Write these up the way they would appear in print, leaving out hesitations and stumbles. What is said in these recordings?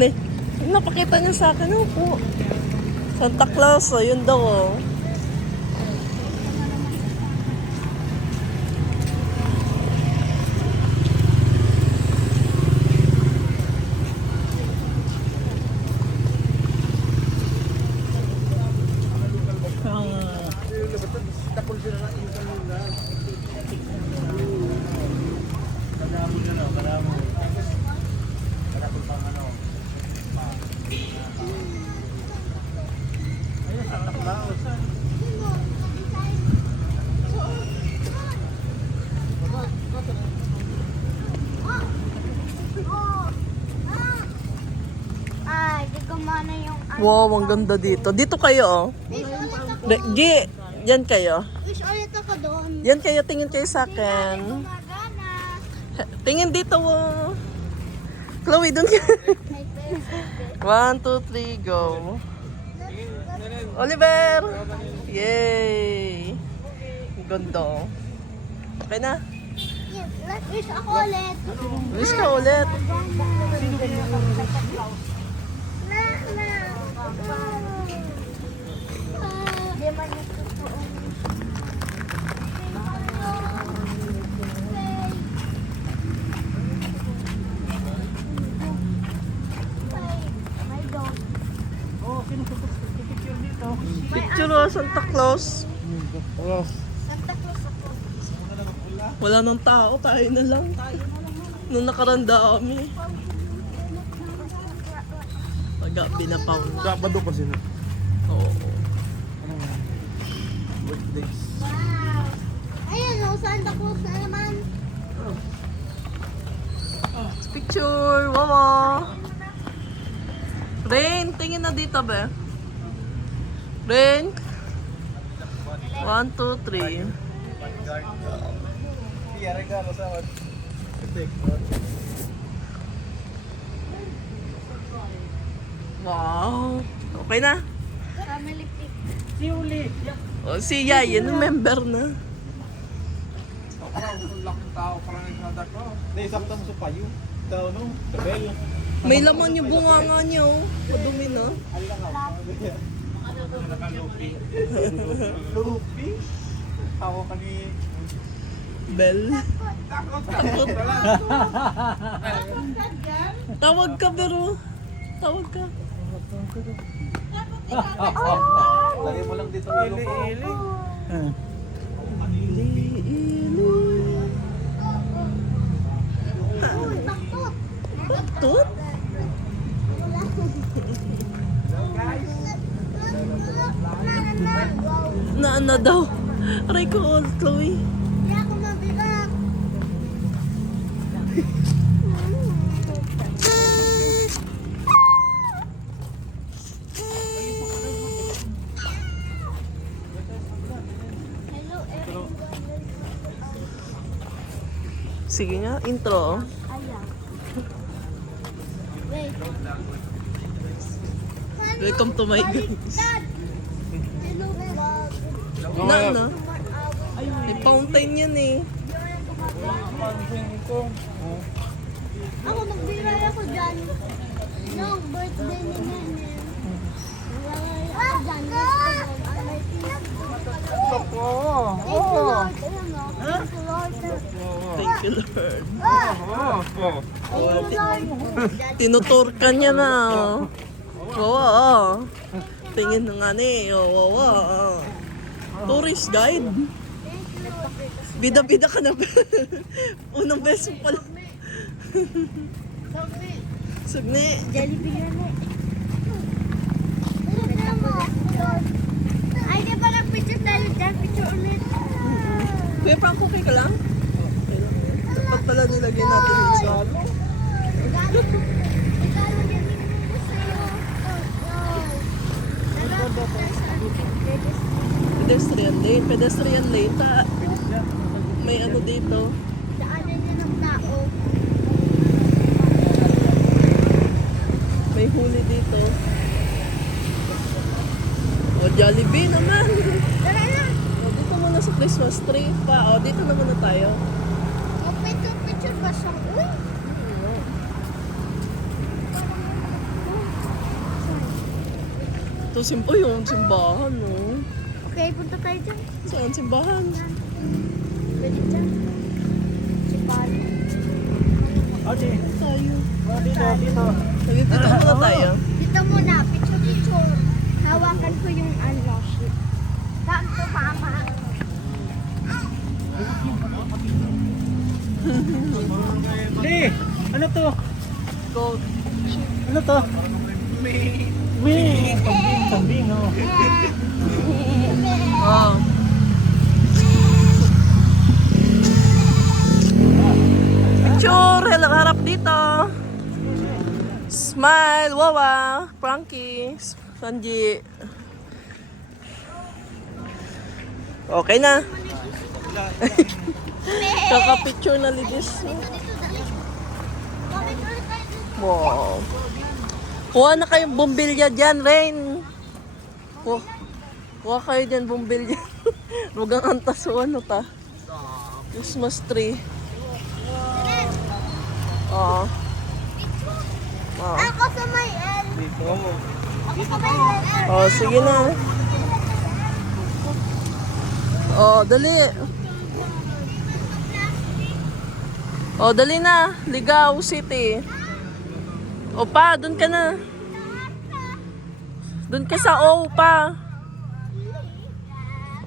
Ne, napakita niya sa akin, po. Santa Claus, oh, yun daw, oh. Ay, di gumana yung ano. Wow, ang ganda dito. Dito kayo, oh. Wish ulit ako. Gi, yan kayo. Wish ulit ako doon. Yan kayo, tingin kayo sa Di akin. gumagana. Tingin dito, oh. Chloe, dun ka. Ay, pero- 1, 2, 3, go. Oliver! Yay! Ang ganda, oh. Okay na? Yes, let's wish ako ulit. Wish ka ulit. Na, na. Di man nagtotoo. My dog. Picture, oh, Santa Claus. Santa Claus ako. Wala nang tao, tayo na lang. Nung nakaranda kami. Pag-gabi na pa. Sabado pa sila. Oo. Birthdays. Wow. Ayun, oh, Santa Claus na naman. Picture, wawa. Rain, tingin na dito, be. Rain. 1, 2, 3. Iya, regalo sa akin. Wow. Okay na? Family pic. O, si Yayin, member na. Laking tao parang nagsadak ko. Hindi, sakta mo sa payo. Ikaw, no? Tabel. May laman yung bunganga niya, oh. Madumi na. Nakalupi. Lupi? Ako ka ni... Bell. Takot! Takot. Tawag ka, pero. Tawag ka. Lagay mo lang dito ang ilong ko. Takot. Baktot? Na ano daw? Aray ko, oh, Chloe. Hindi ako mabigat. Hello, everyone. Sige nga, intro. Ayan. Wait. Welcome to my Baliktad. guys. Hello, vlog. Na. May fountain yan eh. Ako magbiray ako dyan. No, birthday ni Nene. Magbiray ako dyan. Thank you, Lord. Ayan o. Thank you, Lord. Thank you, Lord. Thank you, Lord. Tinutur ka niya na. Oh. Wawa, oh. Tingin na nga ni. Oh, wawa, oh. Tourist guide. Bida-bida ka na. Unang beso pa lang. Sugni. Jollibee yan eh. Tignan mo. Ay, di ba nag-picture tayo dyan? Picture ulit. Kuya Frank, okay ka lang? Okay lang. Dapat pala nilagyan natin yung salo. Regalo yan ko sa'yo. Pedestrian lane. Pedestrian lane. May ano dito. Daanan niya ng tao. May huli dito. O, Jollibee naman. Tara na. O, dito muna sa Christmas tree pa. O, dito na muna tayo. Mag-picture ba siya? Uy! to yung simbahan, no? Okay, punta tayo dyan. Saan simbahan? Pwede dyan. Sipali. Okay. Tayo. Dito, dito. Dito muna tayo. Dito muna, picture. Hawakan ko yung ano, shit. Kanto, mama. Hey, ano to? Gold. Ano to? May kambing, oh. Oh. Picture! Harap dito. Smile! Wawa! Frankie! Sanji! Okay na. Kaka-picture na lidis. Bakit ulit tayo dito? Wow. Kuha na kayong bumbilya dyan, Rain. Kuha kayo dyan, bumbilya. Rugang antas o ano ta. Christmas tree. Oo. Oo. Ako sa may L. Dito. Ako sa may L. Oh, sige na. Oh, dali. Oh, dali na. Ligaw City. O pa, dun ka na. Dun ka sa O pa.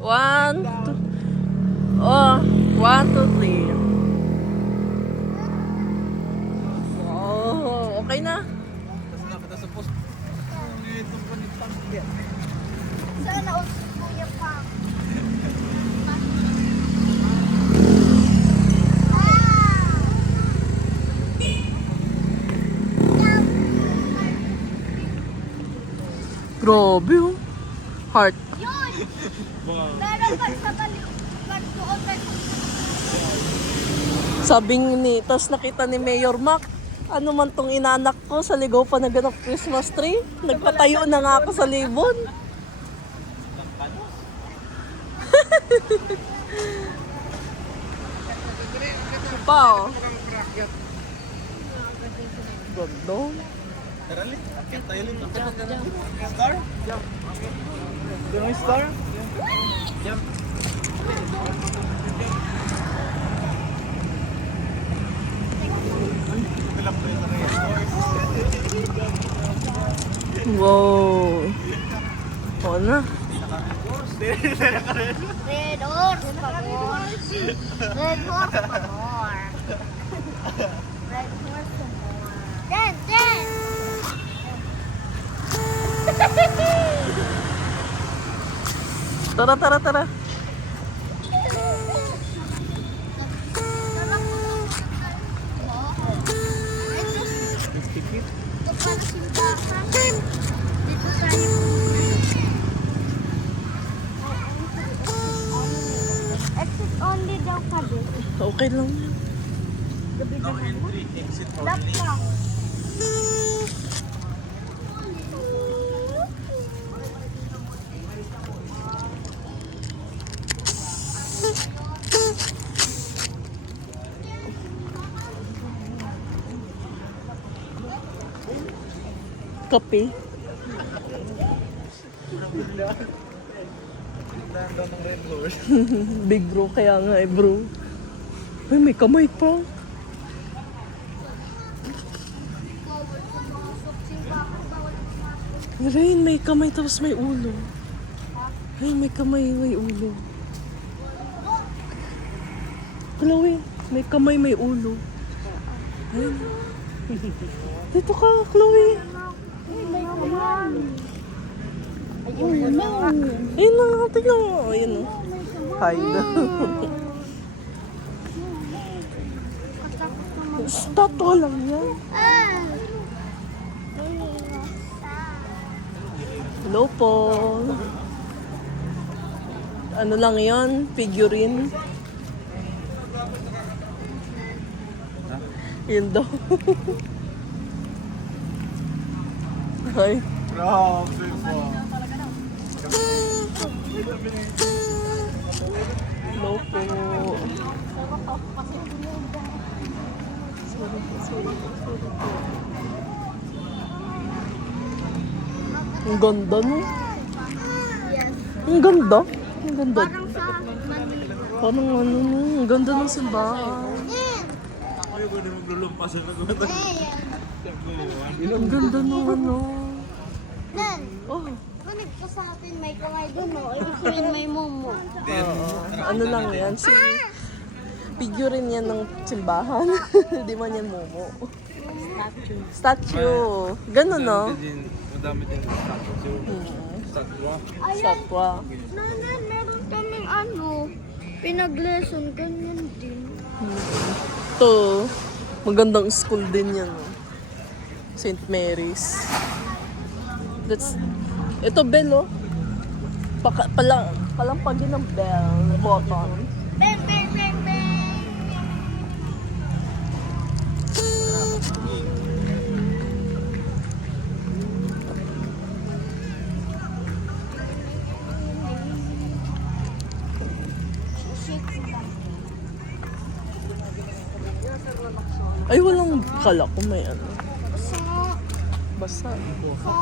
1, 2. Oh, 1, 2, 3. Oh, okay na. Tapos nakita sa post. Itong panitang. Sana ulit kuya pa. Grabe oh. Heart. Yun! Wow. Meron pa sa balik. Pagsuot na Sabi ni, tas nakita ni Mayor Mac, ano man tong inanak ko sa ligaw pa naganap Christmas tree. Nagpatayo na nga ako sa libon. Pa oh. Ganda. Tara, Lin. Akyat tayo, Lin. Star? Jump. Yung may star? Jump. Bilap tayo sa kaya. Wow. Oo na. Red horse, pamor. Red horse, pamor. Red horse, pamor. Den! Tara, tara, tara. Ito para simbahan. Dito tayo. Exit only daw ka dito. Okay lang yan. No entry, exit Lap only. lang. Kape. Dahan daw ng red horse. Big bro, kaya nga eh bro. Ay, may kamay pa. Rain, may kamay tapos may ulo. Ay, may kamay, may ulo. Chloe, may kamay, may ulo. Ay. Dito ka, Chloe. Ayun na, tignan mo. Ayun o. Hi na. Statue lang yan. Hello po. Ano lang yon? Figurine. Yun daw. Hi. Grabe po. Hello po. Ang ganda no? Ang ganda. Ang ganda. Parang sa Manila. Parang ano, ang ganda ng simbahan. Ay, ko din maglulumpas na ko. Ang ganda ng ano. Nan, Oh, kunig ko sa atin may kamay doon, no? Ibig sabihin may momo. ano lang yan. Figure yan ng simbahan. Di man yan momo. Statue. Ganun, no? Madami din statue. Statue. Statua. Nanan, meron kaming ano, pinag-lesson, ganyan din. Ito, magandang school din yan. No? St. Mary's. Ito bell, oh. Palampagin ng bell button. Bang, bang, bang, bang! Ay, walang kala ko may ano. Basa, Basa. basa,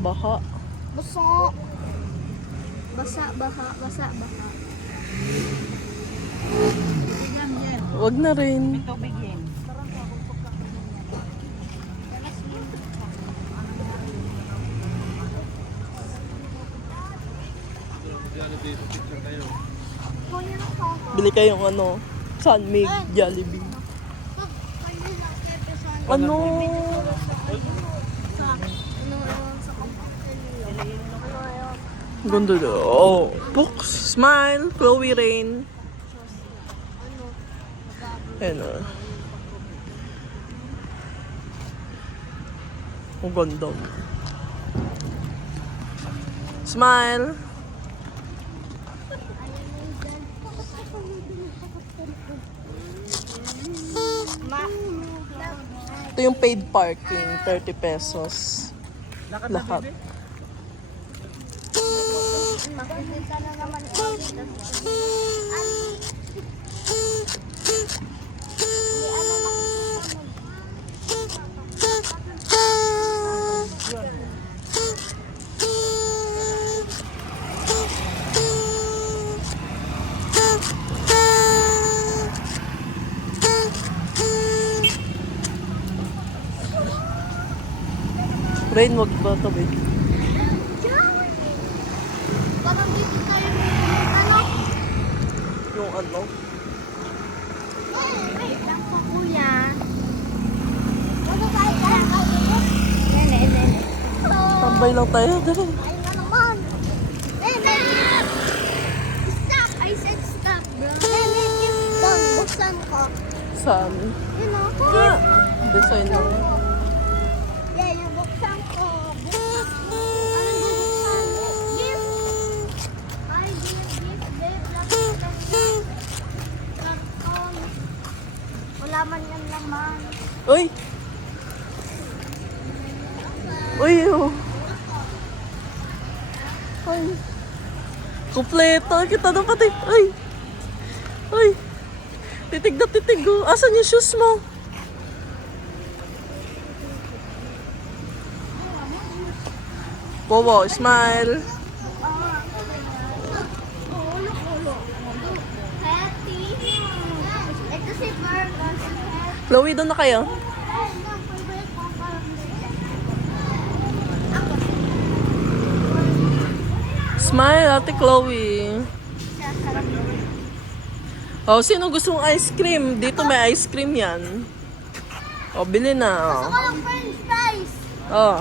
Baha. basa. Basa, baha, basa, baha. Wag na rin. Kuya na ako. Bili kayong ano, Sunmig, Jollibee. Ano? Ganda daw. Oh, Pooks, smile, Chloe Rain. Ayan o. Ang ganda. Smile. Ito yung paid parking, 30 pesos. Lahat. Makikita na naman ulit. Rain, wag ba tawid? Parang dito tayo ano? Yung ano? Wait lang po kuya. Ano tayo kaya? Nene. Tambay lang tayo. Dali. Ay na naman. Nene. Stop! I said stop, bro. Nene, keep down. Buksan ko. Saan? Yun o. Design lang. Yeah, yung buksan ko. Buksan. Anong bubuksan mo? Gift. Ay, gift. Karton. Wala man yan laman. Uy! Uy! Oh. Ay. Kompleto. Kita na pati. Ay! Ay! Titig na titig. Oh. Asan yung shoes mo? Wow, smile. Happy. Ito si Burger. Chloe, doon na kayo. Smile, Ate Chloe. Oh, sino gusto ng ice cream? Dito may ice cream yan. Oh, bili na. Gusto ko ng french fries. Oh.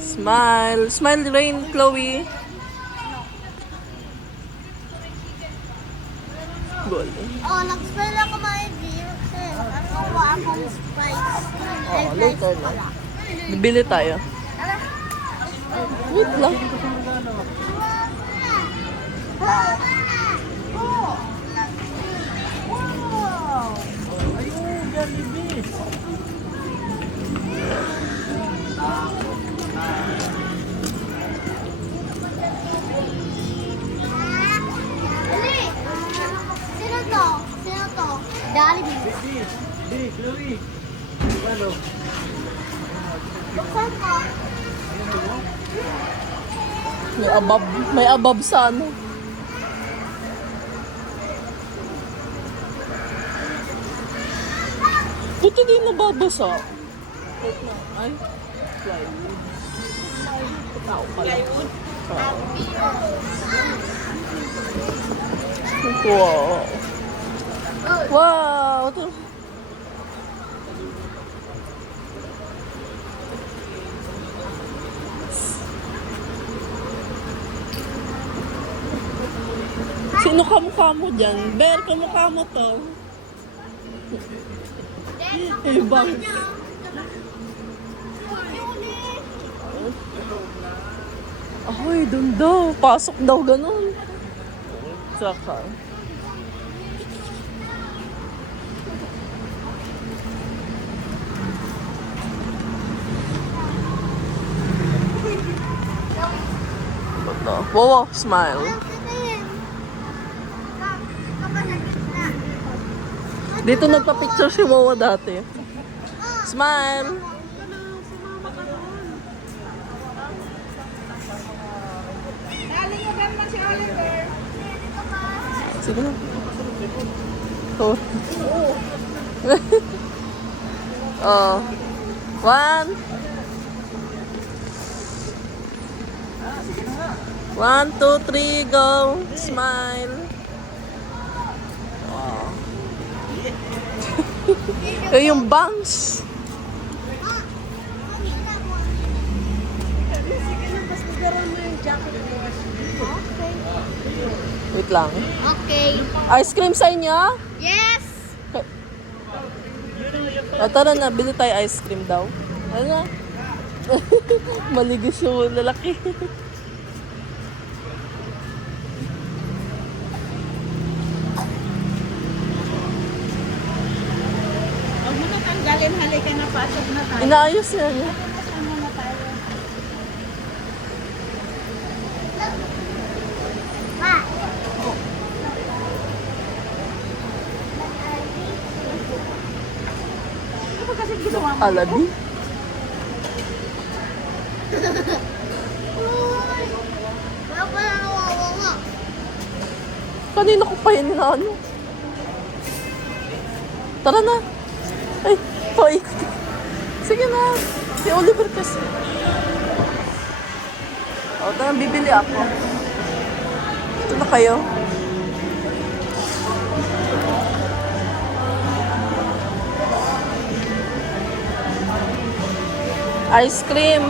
Smile. Smile, Rain, Chloe. Goal. Oh, nag-spell ako mga gift. Nakakuha akong spice. Oh, later na. Bibili tayo. Wait lang. Ayun, Jollibee. Dali! Sino to? Sino to? Jollibee. Di, Chloe. Ano? Buksan ko. May above sa ano. Ba't hindi nababasa? Wait na. Ay, plywood. Tao pala. Wow. Wow. Ito. Sino kamukha mo dyan? Ber, kamukha mo to. Ibang. Ay, dun daw. Pasok daw ganun. Saka. Wow, smile. Dito nagpa-picture si Wawa dati. Smile. Sige na. Oh. Oh. 1. 1, 2, 3, go. Smile. Wow. Yung bangs. Wait lang. Okay. Ice cream sa inyo? Yes! Tara na, bili tayo ice cream daw. Ano na? Maligis yung lalaki. Huwag mo na tanggalin, halika na, pasok na tayo. Inaayos yan. Saan muna tayo? Ano ba kasi ginawa mo? Alabi. Wala pa na nawawawa. Kanina ko pa yun na ano. Tara na. Ay, paikot. Sige na. Si Oliver kasi. O, tara, bibili ako. Ito na kayo. Ice cream.